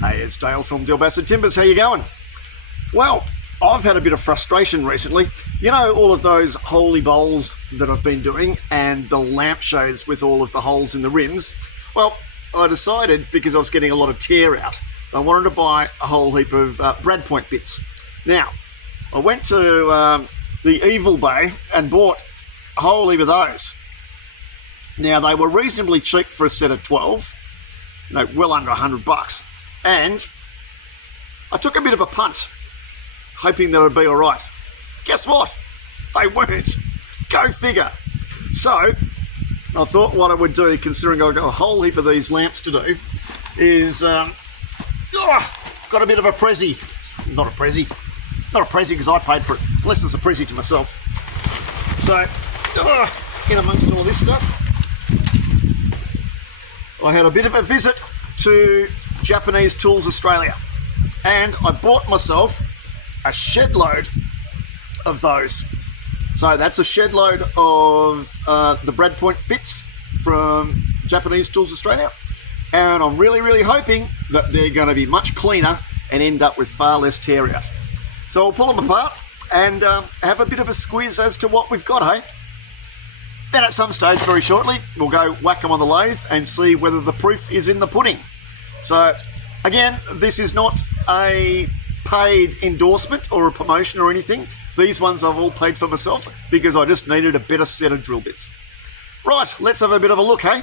Hey, it's Dale from Dill Bassett Timbers. How you going? Well, I've had a bit of frustration recently. You know, all of those holy bowls that I've been doing and the lamp shows with all of the holes in the rims. Well, I decided, because I was getting a lot of tear out, I wanted to buy a whole heap of Brad Point bits. Now, I went to the Evil Bay and bought a whole heap of those. Now, they were reasonably cheap for a set of 12, well under $100. And I took a bit of a punt, hoping that it'd be all right. Guess what? They weren't. Go figure. So I thought what I would do, considering I've got a whole heap of these lamps to do, is got a bit of a Prezi. Not a Prezi because I paid for it, unless it's a Prezi to myself. So in amongst all this stuff, I had a bit of a visit to Japanese Tools Australia, and I bought myself a shed load of those. So that's a shed load of the Brad Point bits from Japanese Tools Australia, and I'm really hoping that they're going to be much cleaner and end up with far less tear out. So I'll pull them apart and have a bit of a squiz as to what we've got, hey? Then at some stage very shortly, we'll go whack them on the lathe and see whether the proof is in the pudding. So again, this is not a paid endorsement or a promotion or anything. These ones I've all paid for myself because I just needed a better set of drill bits. Right, let's have a bit of a look, hey?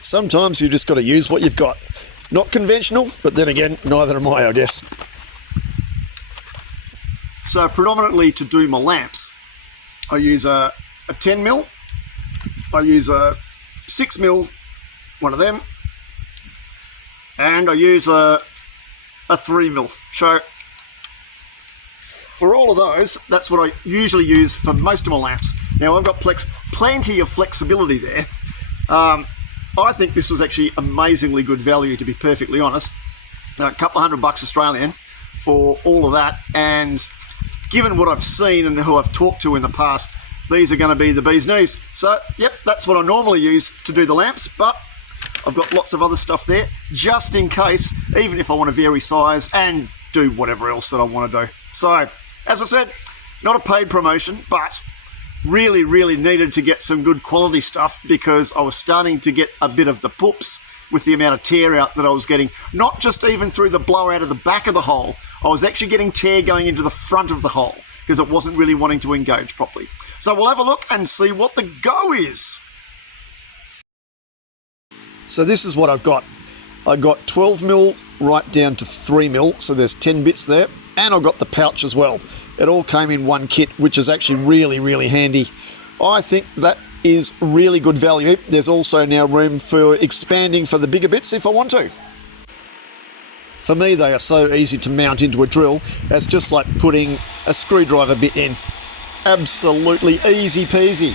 Sometimes you just got to use what you've got. Not conventional, but then again, neither am I guess. So predominantly to do my lamps, I use a 10mm, I use a 6mm, one of them, and I use a 3mm. So for all of those, that's what I usually use for most of my lamps. Now I've got plenty of flexibility there. I think this was actually amazingly good value, to be perfectly honest. A couple of $100 Australian for all of that, and given what I've seen and who I've talked to in the past, these are going to be the bee's knees. So yep, that's what I normally use to do the lamps, but I've got lots of other stuff there, just in case, even if I want to vary size and do whatever else that I want to do. So, as I said, not a paid promotion, but really needed to get some good quality stuff because I was starting to get a bit of the poops with the amount of tear out that I was getting. Not just even through the blowout of the back of the hole, I was actually getting tear going into the front of the hole because it wasn't really wanting to engage properly. So we'll have a look and see what the go is. So this is what I've got. I got 12mm right down to 3mm, so there's 10 bits there, and I've got the pouch as well. It all came in one kit, which is actually really handy. I think that is really good value. There's also now room for expanding for the bigger bits if I want to. For me, they are so easy to mount into a drill. It's just like putting a screwdriver bit in. Absolutely easy peasy.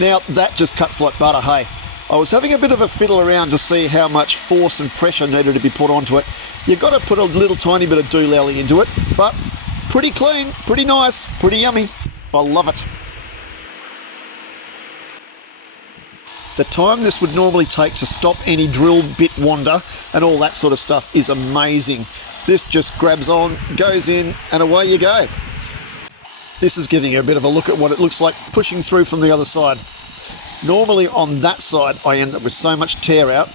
Now that just cuts like butter, hey. I was having a bit of a fiddle around to see how much force and pressure needed to be put onto it. You've got to put a little tiny bit of doolally into it, but pretty clean, pretty nice, pretty yummy. I love it. The time this would normally take to stop any drill bit wander and all that sort of stuff is amazing. This just grabs on, goes in, and away you go. This is giving you a bit of a look at what it looks like pushing through from the other side. Normally on that side, I end up with so much tear out.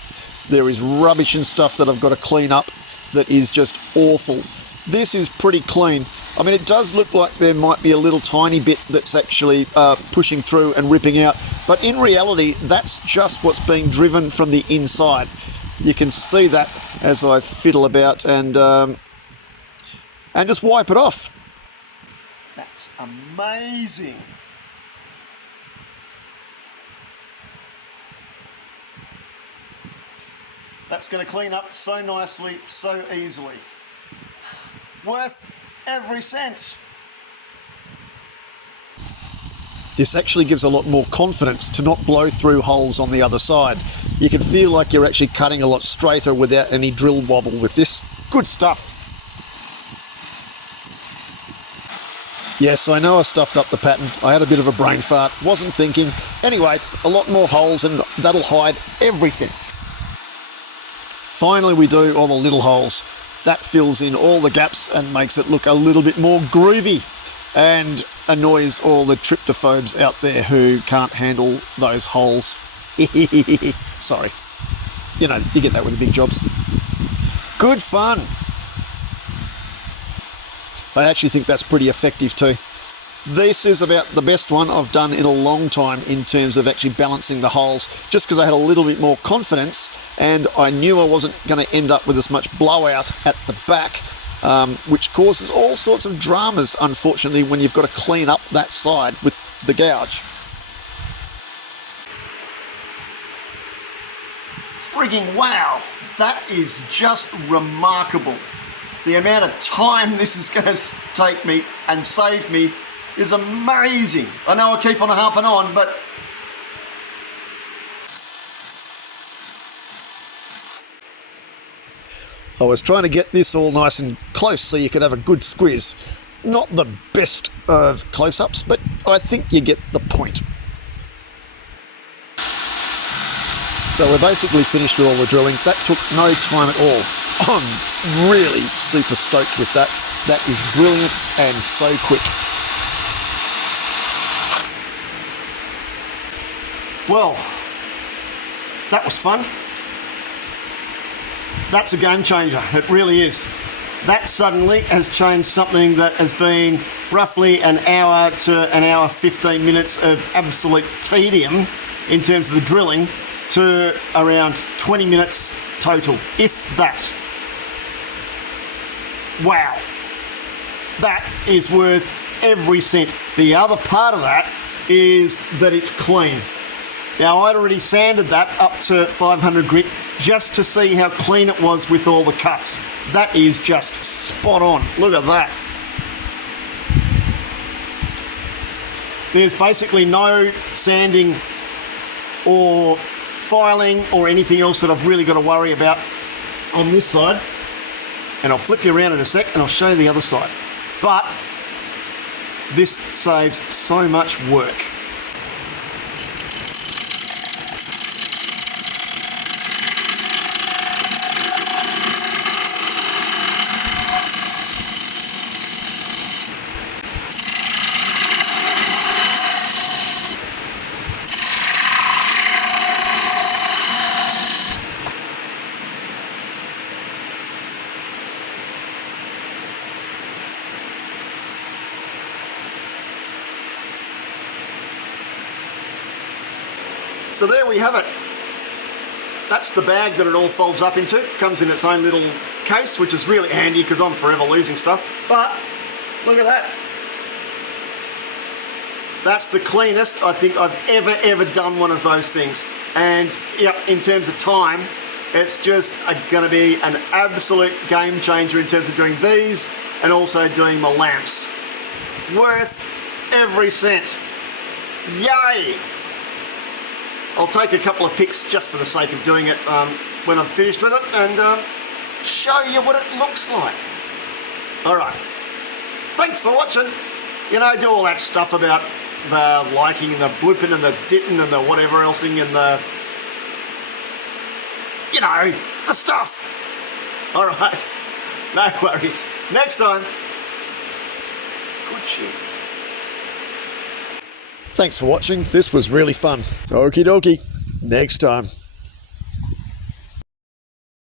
There is rubbish and stuff that I've got to clean up that is just awful. This is pretty clean. I mean, it does look like there might be a little tiny bit that's actually pushing through and ripping out, but in reality, that's just what's being driven from the inside. You can see that as I fiddle about and just wipe it off. That's amazing. That's going to clean up so nicely, so easily. Worth every cent. This actually gives a lot more confidence to not blow through holes on the other side. You can feel like you're actually cutting a lot straighter without any drill wobble with this. Good stuff. Yes, I know I stuffed up the pattern. I had a bit of a brain fart, wasn't thinking. Anyway, a lot more holes and that'll hide everything. finally we do all the little holes. That fills in all the gaps and makes it look a little bit more groovy and annoys all the tryptophobes out there who can't handle those holes. Sorry. You know, you get that with the big jobs. Good fun. I actually think that's pretty effective too. This is about the best one I've done in a long time in terms of actually balancing the holes, just because I had a little bit more confidence and I knew I wasn't going to end up with as much blowout at the back, which causes all sorts of dramas, unfortunately, when you've got to clean up that side with the gouge. Frigging wow, that is just remarkable. The amount of time this is going to take me and save me is amazing. I know I keep on harping on, but I was trying to get this all nice and close so you could have a good squeeze. Not the best of close-ups, but I think you get the point. So we're basically finished with all the drilling. That took no time at all. I'm really super stoked with that. That is brilliant and so quick. Well, that was fun. That's a game changer, it really is. That suddenly has changed something that has been roughly an hour to an hour 15 minutes of absolute tedium in terms of the drilling to around 20 minutes total, if that. Wow. That is worth every cent. The other part of that is that it's clean. Now, I'd already sanded that up to 500 grit just to see how clean it was with all the cuts. That is just spot on. Look at that. There's basically no sanding or filing or anything else that I've really got to worry about on this side. And I'll flip you around in a sec and I'll show you the other side. But this saves so much work. So there we have it. That's the bag that it all folds up into. It comes in its own little case, which is really handy because I'm forever losing stuff. But look at that. That's the cleanest I think I've ever done one of those things. And yep, in terms of time, it's just going to be an absolute game changer in terms of doing these and also doing my lamps. Worth every cent. Yay! I'll take a couple of pics just for the sake of doing it when I've finished with it and show you what it looks like. Alright, thanks for watching. You know, do all that stuff about the liking and the blooping and the ditting and the whatever elsing and the, you know, the stuff. Alright, no worries. Next time. Good shit. Thanks for watching. This was really fun. Okie dokie. Next time.